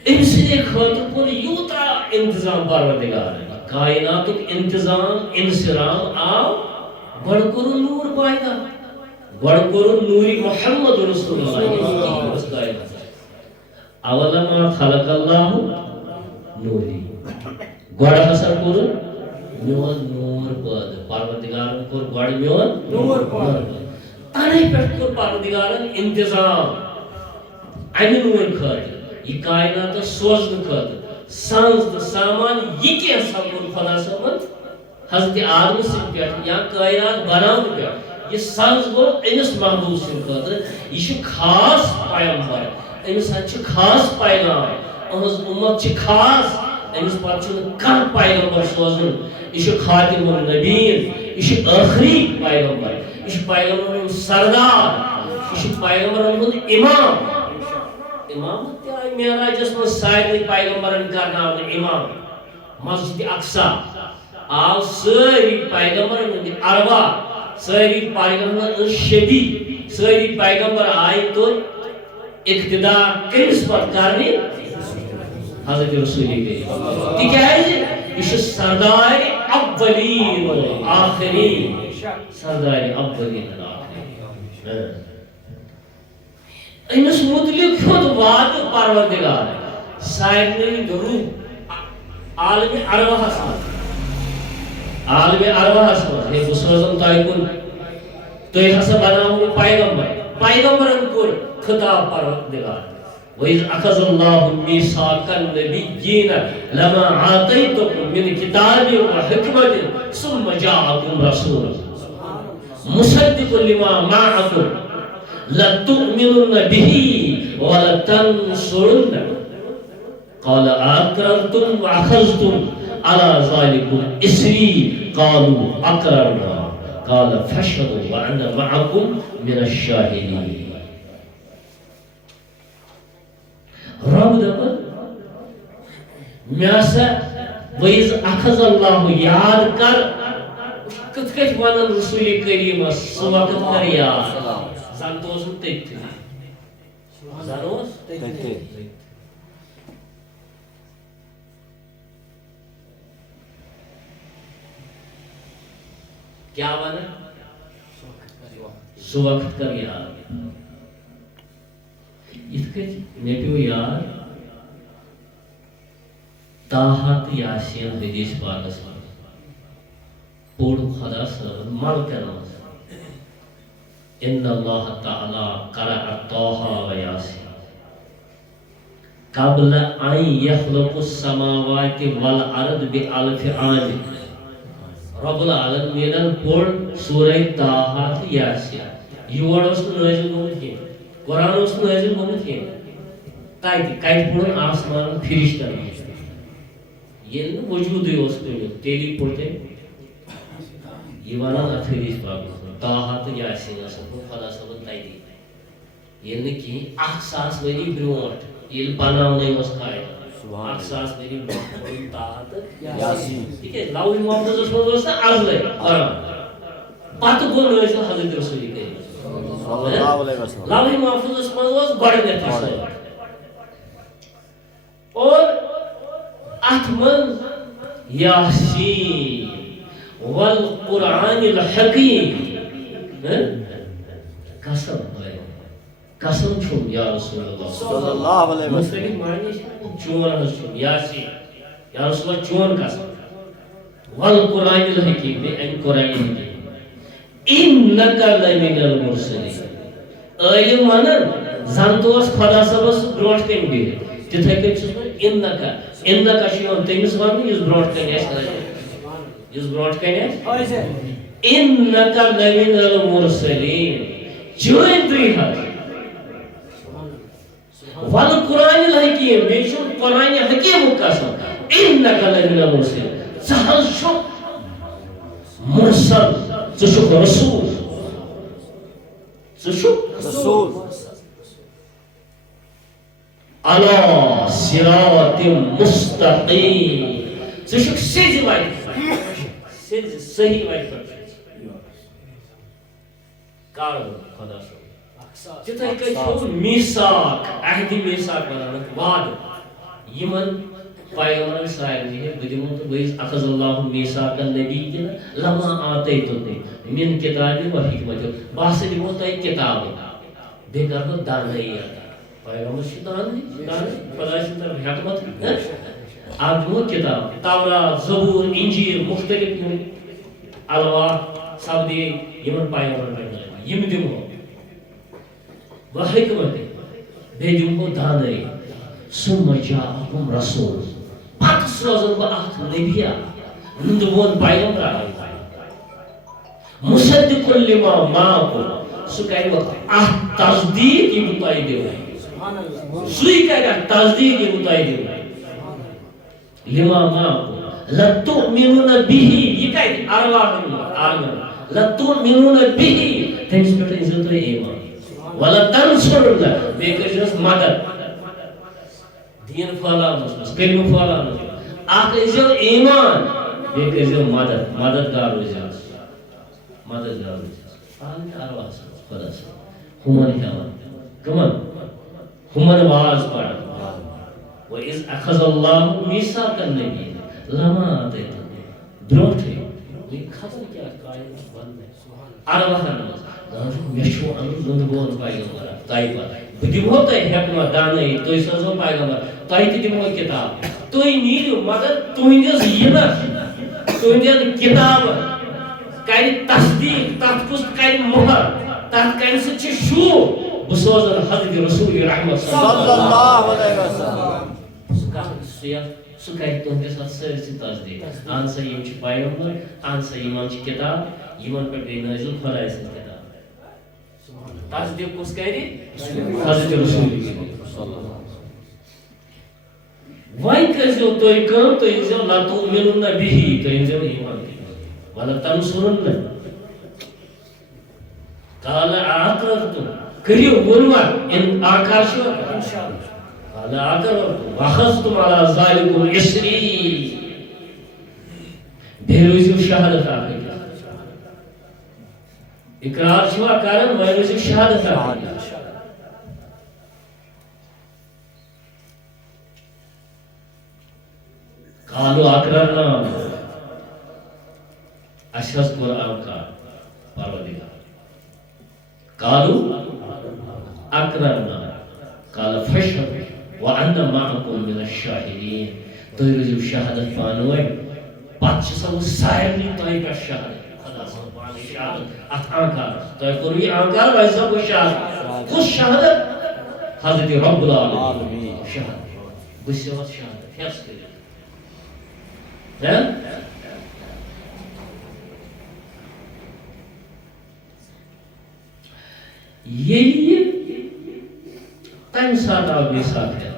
أمۍ سٕنٛدِ خٲطرٕ کوٚر یوٗتاہ انتظام پروردگارن کائناتُک انتظام انصرام آو گۄڈٕ کوٚرُن نوٗر پٲیدہ گۄڈٕ کوٚرُن نوٗرِ محمد رسول اللہ اولما خلق اللہ نوٗری گۄڈٕ ہسا کوٚرُن میون نوٗر پٲدٕ پروردگارن کوٚر گۄڈٕ میون نوٗر پٲدٕ تَنَے پٮ۪ٹھ کوٚر پروردگارن انتظام اَمہِ نوٗرِ خٲطرٕ یہِ کائناتس سوزنہٕ خٲطرٕ سنٛز تہٕ سامان یہِ کینٛہہ سپُد خۄدا صٲبن حضرت آدمہٕ سٕنٛدِ پٮ۪ٹھ یا کائنات بناونہٕ پٮ۪ٹھ یہِ سنٛز گوٚو أمِس محبوٗب سٕنٛدِ خٲطرٕ یہِ چھُ خاص پیغمبر أمِس حظ چھِ خاص پیغام أہٕنٛز اُمت چھِ خاص أمِس پتہٕ چھُنہٕ کانٛہہ پیغمبر سوزُن یہِ چھُ خاتم النبیٖن یہِ چھُ ٲخری پیغمبر یہِ چھُ پیغمبرن ہُنٛد سردار یہِ چھُ پیغمبرن ہُنٛد اِمام امامت تہِ آیہِ معراجس منٛز سارنٕے پیغمبرن کرناونہٕ امام مسجد اقصا آو سٲری پیغمبرن ہٕنٛدِ ارواح سٲری پیغمبرن ہٕنٛز شبی سٲری پیغمبر آیہِ توٚت اقتدا کٔمِس پتہٕ کرنہِ حضرت رسول کریم تِکیٛازِ یہِ چھُ سردار اولین آخرین سردار اولین آخرین أمِس مُتعلِق ہیوٚت وعدٕ پروردگار سارنٕے روح عالمِ ارواحس منٛز ہے بہٕ سوزن تۄہہِ کُن تُہۍ ہسا بناوُن پیغمبر پیغمبرن کوٚر خطاب پروردگار وَإِذْ أَخَذَ اللَّهُ مِيثَاقَ النَّبِيِّينَ لَمَا آتَيْتُكُم مِّنْ كِتَابٍ وَحِكْمَةٍ ثُمَّ جَاءَكُمْ رَسُولٌ مُصَدِّقٌ لِمَا مَعَكُمْ لَتُؤْمِنُنَّ بِهِ وَلَتَنصُرُنَّهُ قَالَ أَأَقْرَرْتُمْ وَأَخَذْتُمْ عَلَى ذَلِكُمْ إِصْرِي قَالُوا أَقْرَرْنَا قَالَ فَاشْهَدُوا وَأَنَا مَعَكُمْ مِنَ الشَّاهِدِينَ رب دپان مےٚ ہسا وَإِذْ أَخَذَ اللَّهُ یاد کر کِتھ کٔٹھۍ وَنان رسول کریٖمس سُہ وقت کر یاد زن تہِ اوسُم تٔتھٕے زن اوس تٔتھٕے کیا بنا سو وقت کر یاد اتھ کچھ مے پیو یاد تاحت یاسین حدیث پاکس پوڑ خدا صاحب مل کرنا ان اللہ تعالی قرأ طه و یاسین قبل ان یخلق السماوات والارض بألف عام رب العالمین پوڑ سورہ تاحت یاسین یور اس نازل گومت کی قرآن اس نازل گومت کی تاکہ کئی پوڑن آسمان فرشتہ یہ وجود ہے اس میں تیری پڑھتے یہ وانا حدیث پاک تاحت یاسین سب خدا صاحب تائیدی یہ نکی احساس وری برونٹ یہ بناونے اس قائد احساس وری برونٹ تاحت یاسین ٹھیک ہے لوح محفوظ اس میں دوستا عرض لے پات کو نویسا حضرت رسولی کے لوح محفوظ اس میں دوست بڑھ دیتا اور احمد یاسین والقرآن الحکیم قسم چھوم یا رسول اللہ صلی اللہ علیہ وسلم مستقیم معنی چون ہز چھوم یاسین یا رسول اللہ چون قسم والقرآن الحکیم میں ان قرآن الحکیم انکا لمن المرسلین علم مانا زانتوس خدا صبس بروٹ کن بھی تتھے کہ چھوم انکا شیون تیمس وانی یز بروٹ کن ایس کرا یز بروٹ کن ایس انکا لمن المرسلین جوین تری حد والقرآن الحکیم بیشن قرآن حکیم قسم انکا لمن المرسلین سہل شو مرسل سشک رسول سشک رسول علی صراط مستقیم سشک سیدھی وائٹ سیدھی صحیح وائٹ کارو خدا شو جتھا کہ میثاق عہد میثاق بنانک وعد یمن پیغمبر صاحب نے بدیمو تو ویز اخذ اللہ میثاق النبی لما آتیتنی من کتاب و حکمت باسے دیمو تو ایک کتاب بے کرو دانائی پیغمبر شیطان خدا کی طرف حکمت آپ دیمو کتاب تورات زبور انجیل مختلف الواح سب دی یمن پیغمبر یم دیمو و حکمت بے دیمو دانائی ثم جاءکم رسول پت سوزن با اخ نبیا نندبون پیغمبر مصدق لما معکم سو کہے وقت تصدیق یہ بتائی دیو سوئی کہے گا تصدیق یہ بتائی دیو لما معکم لتؤمنون به یہ کہے ارواح لتؤمنون به تنس پر عزت و ایمان ولتنصرون بے کجرس مدد دین پھالانس کلمہ پھالانس اخ ازیو ایمان بیٚیہِ کٔرۍزیو مددگار روزیو مددگار روزیو آن ارواح خدا صاحب ہمن ہیوان کمن ہمن واز پڑھان وَإِذْ أَخَذَ اللَّهُ مِيثَاقَ النَّبِيِّينَ لَمَا آتَيْتُكُم برونٹھے یہ خبر کیا قائم بند ارواحن مےٚ چھُ اَنُن نُنٛدبون پیغمبر طیبہ بہٕ دِمہو تۄہہِ حکمت دانٲیی تُہۍ سوزو پیغمبر تۄہہِ تہِ دِمہو کتاب تُہۍ نیٖرِو مگر تُہنٛدِس یِنس تُہنٛدٮ۪ن کتابن کرِ تصدیق تتھ کُس کرِ مُہر تتھ کمہِ سۭتۍ چھِ شوٗب بہٕ سوزن حضرت رسول رحمت صلی اللہ علیہ وسلم سُہ کرِ تُہنٛدِس اتھ سٲرسٕے تصدیق اہن سا یِم چھِ پیغمبر اہن سا یِمن چھِ کتاب یِمن پٮ۪ٹھ گٔے نٲزِل خۄداے سٕنٛز کتاب تصدیق کُس کرِ حضرت رسول وۄنۍ کٔرۍزیو تُہۍ کٲم تُہۍ أنۍزیو لَتُؤمِنُنَّ بِهِ تُہۍ أنۍزیو ایمان وَلَتَنصُرُنَّ قال أَقْرَرْتُمْ کٔرِو ووٚنوا آکار چھُوا قال أَقْرَرْتُمْ وَأَخَذْتُمْ عَلَى ذَلِكُمْ إِصْرِي بیٚیہِ روٗزِو شہادت اکھ أکِس اقرار چھُوا کران وۄنۍ روٗزِو شہادت اکھ أکِس قالوا أقررنا اشہز قرآن کا پروردگار قالوا اقررنا قال فاشهدوا وانا معكم من الشاهدين تُہۍ روٗزِو شہادت پانہٕ ؤنۍ پتہٕ چھِ سۄ سارنٕے تۄہہِ پٮ۪ٹھ شہادت خدا صٲب پانٕے شہادت اتھ آنکارس تۄہہِ کوٚروٕ یہِ آنکار وۄنۍ سا گوٚو شہادت کُس شہادت حضرت رب العالمین شہادت بہٕ چھُس شہادت حفظ کٔرِتھ ییٚلہِ تَمہِ ساتہٕ آو بیٚیہِ ساتہٕ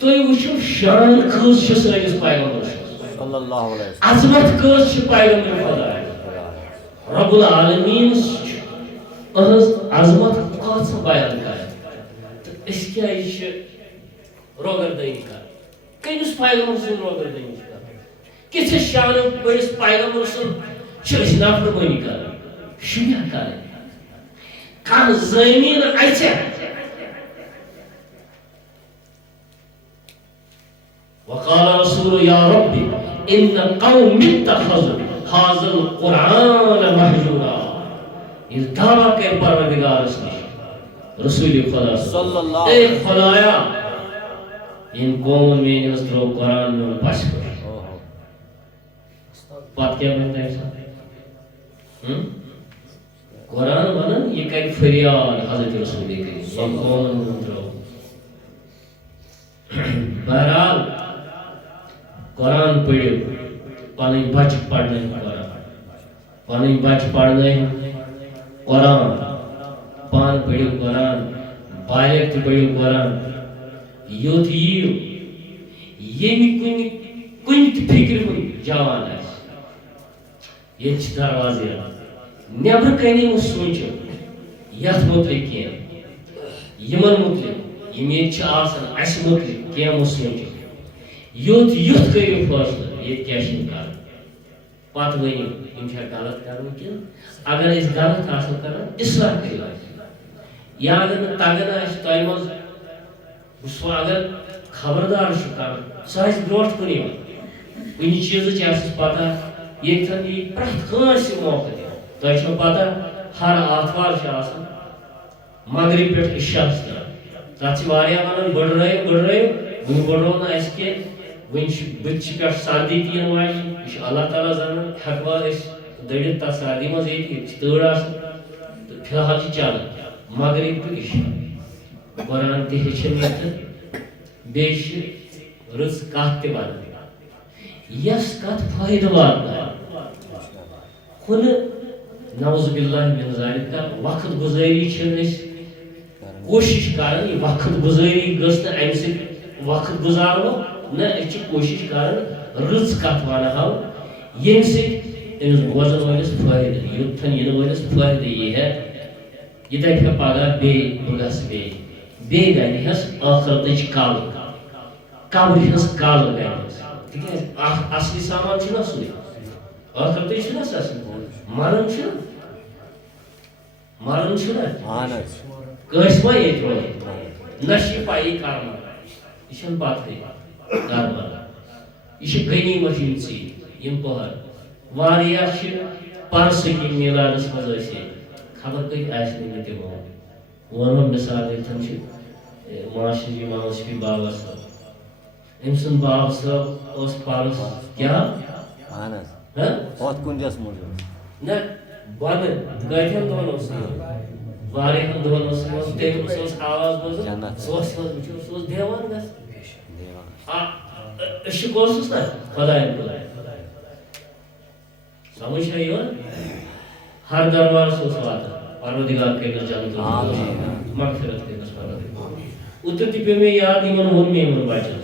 تُہۍ وٕچھِو شان کۭژ چھِ سٲنِس پیغمبرس صلی اللہ علیہ وسلم عظمت کۭژ چھِ پیغمبر خۄدایَس رب العالمیٖنَس چھِ أہٕنٛز عظمت کۭژاہ بیان کران تہٕ أسۍ کیٛازِ چھِ روگردٲنی کران کٔمِس پیغمبر سٕنٛز روگردٲنی چھِ کران کِژھِس شانہٕ بٔڑِس پیغمبر سُنٛد چھِ أسۍ نافرمٲنی کران شُنیا کرٕنۍ کانٛہہ زٔمیٖن اَژِ وقال رسول يا رب إن قوم اتخذوا هذا القرآن مهجورا التابع كير پروردگار اسمه رسول خدا صلی اللہ اے خدایا ان قوم میں نے اس طرح قرآن میں پاس کر بات کیا بنتا ہے قرآن ونن یہ کئی فریاد حضرت رسول کریم صلی اللہ علیہ وسلم بہرحال قرآن پڑھو پانی بچ پڑھنے قرآن پانی بچ پڑھنے قرآن پان پڑھو قرآن بالغ تہ پڑھو قرآن یوت ییو یمی کن تہ فکر ہن جوان آس یہ دروازے نبر کنی مہ سوچو یتھ متعلق کی یمن متعلق یم یہ آسان اس متعلق کی مہ سوچو یوت کریو فیصلہ یہ کیا کر پتہ ونیو یم غلط کرن کی اگر اس غلط حاصل کران اصلاح کریو یا اگر تگان آس تہ مز سو اگر خبردار کر سہ بروٹ کن کن چیز پتہ یہ پریت کانس موقع دے تہ پتہ ہر آتوار مغرب پہ عشاء تک ونان بڑھو ون بڑھو نا اس کی ون بت پہ سردی تین واجن یہ اللہ تعالیٰ زانان ہیکوا دڑت تک سردی مز یہ تر آ فی الحال چلان مغرب تو عشاء قرآن تہ ہیچھن بیٚیہِ چھِ رٕژ کتھ تہِ ونان یس کتھ فٲیدٕ واتناوِ ہُنہ نعوذ باللہ من ذالک وقت گزٲری چھِنہٕ أسۍ کوشش کران یہ وقت گزٲری گٔژھ نہٕ امہِ سۭتۍ وقت گزارو نہ أسۍ چھِ کوشش کران رٕژ کتھ ونہو ییٚمہِ سۭتۍ أمِس بوزن وٲلِس فٲیدٕ یوٚتتھن یِنہٕ وٲلِس فٲیدٕ یی ہے یہِ دپہِ ہے پگاہ بیٚیہِ بہٕ گژھٕ بیٚیہِ گژھِ ہس ٲخرتٕچ کل قبرِ ہٕنٛز کل گژھِ تِکیٛازِ اصلی سامان چھُنہ سُے ٲخرتٕچ چھُنہ سُہ مرن چھُنہ کٲنٛسہِ ما ییٚتہِ روزِ نہ چھِ یہِ پایی کرما یہِ چھنہٕ پتہٕے کرما یہِ چھِ غنیٖمت یِم ژیٖرۍ یِم پہر واریاہ چھِ پرسٕکۍ یِم میلادس منٛز ٲسۍ ییٚتہِ خبر کٔتۍ آسہِ نہٕ مےٚ تِمو ووٚنُم مِثال ییٚتٮ۪ن چھِ معاشرٕ اِمام شفیع بابا صٲب أمۍ سُنٛد باب صٲب اوس پرُس کیٛاہ نہ بۄنہٕ کٲتہن دۄہن اوس واریاہن دۄہن اوس تٔمۍ سۄ ٲس آواز بوزان سُہ اوس وٕچھو سُہ اوس دیوان گژھِ عشق اوسُس نہ خۄدایَن کُن سمجھ چھا یِوان ہر دربارس اوس واتان پروردگار کٔرِنَس جنت مغفرت کٔرِنَس پروردگار اوترٕ تہِ پیوٚو مےٚ یاد یِمن ووٚن مےٚ یِمن بچن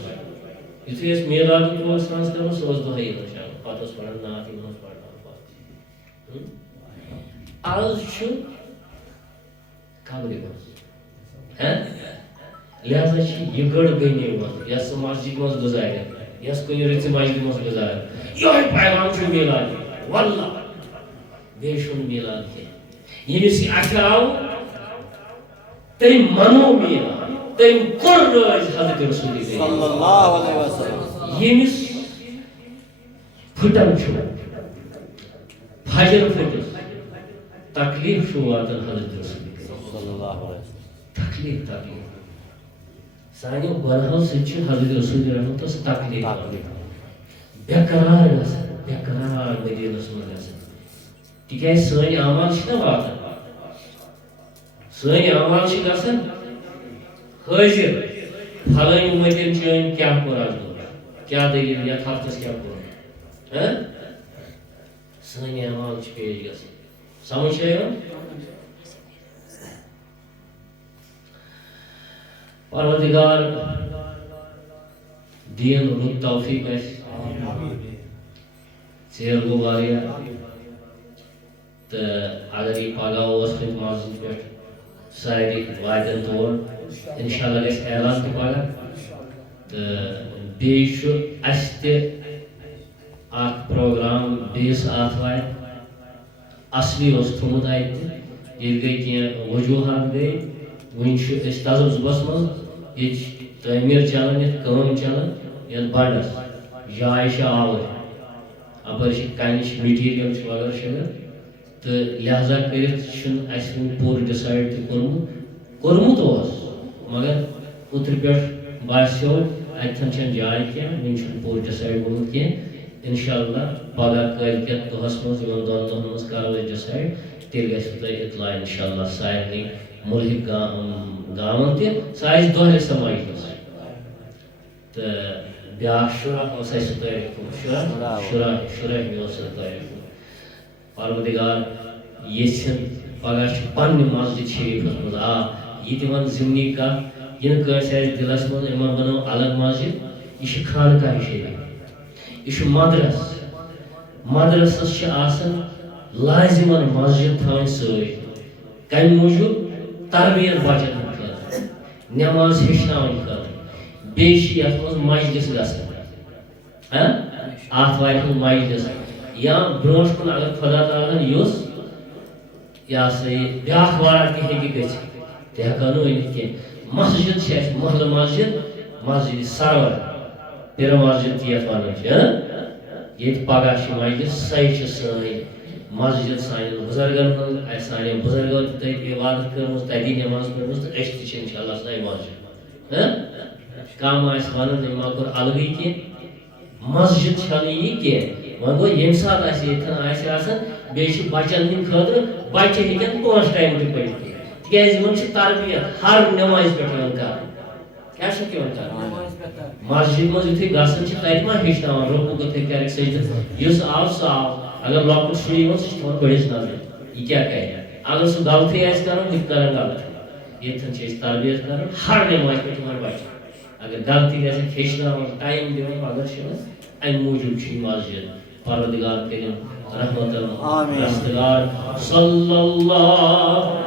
یُتھُے أسۍ میلادُک اوس سانس کران سُہ اوس دۄہے یِوان شام پتہٕ اوس پران نعت یِمن اوس پرناوان آز چھُ خبرِ منٛز لہذا چھِ یہِ گٔڑ غنیٖمت یۄس سُہ مسجد منٛز گُزارِ یۄس کُنہِ رٕژِ مسجدِ منٛز گُزارِ یِہوٚے پیغام چھُ میلاد واللہ بیٚیہِ چھُنہٕ میلاد کینٛہہ ییٚمِس یہِ اَتھِ آو تٔمۍ مَنو میلاد تٔمۍ کوٚر رٲزۍ حضرت رسول صلی اللہ علیہ وسلم ییٚمِس پھٕٹن چھُ فجر پھٹس تکلیف چھُ واتان حضرت رسول صلی اللہ علیہ وسلم. تکلیف سانیو گۄنہو سۭتۍ چھُ حضرت رسول رحمتس تکلیف بیقرار گژھان بیقرار مدیٖنس منٛز گژھان تِکیازِ سٲنۍ اعمال چھِنہ واتان سٲنۍ اعمال چھِ گژھان حٲضِر فلٲنۍ مدیٖن چھُ أمۍ کیٛاہ کوٚر آز برونٛٹھ کیٛاہ دٔلیٖل یتھ ہفتس کیٛاہ کوٚر سٲنۍ اعمال چھِ پیش گژھان سمجھ چھا یِوان پروردگار دین رُت توفیق آسہِ ژیر گوٚو واریاہ تہٕ اگر یہِ پگاہ اوس وۄنۍ مسجد پٮ۪ٹھ سارے واتن تور انشاءاللہ گژھِ اعلان تہِ پگاہ تہٕ بیٚیہِ چھُ اَسہِ تہِ اکھ پروگرام بیٚیِس آتھوارِ اصلی اوس تھوٚمُت اَتہِ ییٚتہِ گٔے کینٛہہ وجوٗہات گٔے وٕنہِ چھُ أسۍ تذبذبس منٛز ییٚتہِ چھِ تعمیٖر چلان یَتھ کٲم چلان یَتھ بنڈس جاے چھِ آوٕرۍ اپٲرۍ چھِ کَنہِ چھِ میٹیٖریل چھُ وغٲر شغٲر تہٕ لہذا کٔرِتھ چھُنہٕ اَسہِ وٕنہِ پوٗرٕ ڈِسایڈ تہِ کوٚرمُت اوس مگر اوترٕ پٮ۪ٹھ باسیو اَتٮ۪ن چھَنہٕ جاے کینٛہہ وٕنہِ چھُنہٕ پوٗرٕ ڈِسایڈ گوٚمُت کینٛہہ انشاءاللہ پگاہ کٲلۍکٮ۪تھ دۄہس منٛز یِمن 2 دۄہن منٛز کرو أسۍ ڈِسایڈ تیٚلہِ گژھِ تۄہہِ اطلاع انشاءاللہ سارنٕے مُلحق گامن تہِ سُہ آسہِ دۄہلہِ سۄ مجلس تہٕ بیٛاکھ شُراہ اوس اَسہِ سُہ تٲریٖخ شُراہمہِ اوس سُہ تٲریٖخ پروردگار یژھِن پگاہ چھُ پننہِ مسجد شریٖفس منٛز یہِ تہِ وَن ضمنی کتھ یہِ نہٕ کٲنٛسہِ آسہِ دِلس منٛز یِمن بنٲو الگ مسجد یہِ چھِ خانقاہ شریٖف یہِ چھُ مدرسس چھِ آسان لازمن مسجد تھاوٕنۍ سۭتۍ کمہِ موٗجوٗب تربیت بچن ہٕنٛدِ خٲطرٕ نٮ۪ماز ہیٚچھناونہٕ خٲطرٕ بیٚیہِ چھِ یتھ منٛز مجلس گژھان آتھوارِ ہُنٛد مجلس یا برونٛٹھ کُن اگر خۄدا تعالیٰ ہن یُس یہِ ہسا یہِ بیٛاکھ وار تہِ ہیٚکہِ گٔژھِتھ تہِ ہٮ۪کو نہٕ ؤنِتھ کینٛہہ مسجد چھِ اَسہِ محلہٕ مسجد سرور پِرٕ مسجد تہِ یتھ ونان چھِ ییٚتہِ پگاہ چھِ مجلس سۄے چھِ سٲنۍ مسجد سانٮ۪ن بُزرگن ہٕنٛز اَسہِ سانٮ۪ن بُزرگو تہِ تَتہِ عبادت کٔرمٕژ تَتی نٮ۪ماز پٔرمٕژ تہٕ أسۍ تہِ چھِ انشاءاللہ سۄے مسجد کانٛہہ آسہِ ونان أمۍ ما کوٚر الگٕے کینٛہہ مسجد چھنہٕ یہِ کینٛہہ وۄنۍ گوٚو ییٚمہِ ساتہٕ اَسہِ ییٚتٮ۪ن آسہِ آسان بیٚیہِ چھِ بچن ہٕنٛدِ خٲطرٕ بچہِ ہیٚکن 5 ٹایم تہِ پٔرِتھ تِکیازِ یِمن چھِ تربیت ہر نٮ۪مازِ پٮ۪ٹھ یِوان کرنہٕ کیٛاہ چھُکھ یِوان کرنہٕ مسجد منٛز یُتھُے گژھان چھِ تَتہِ ما ہیٚچھناوان رۄکوٗ کِتھٕے کٔرِکھ سجدٕ یُس آو سُہ آو اگر لۄکُٹ شُر یِوان سُہ چھُ تھاوان بٔڑِس نظرِ یہِ کیٛاہ کرِ اگر سُہ غلطٕے آسہِ کران یہِ کران غلط ییٚتٮ۪ن چھِ أسۍ تربیت کران ہر نٮ۪مازِ پٮ۪ٹھ یِوان بچہِ اگر غلطی گژھِ ہیٚچھناوان ٹایم دِوان پگاہ چھِ یِوان امہِ موٗجوٗب چھُ یہِ مسجد پروردگار کٔرِنۍ رحمتن رستگار صلی اللہ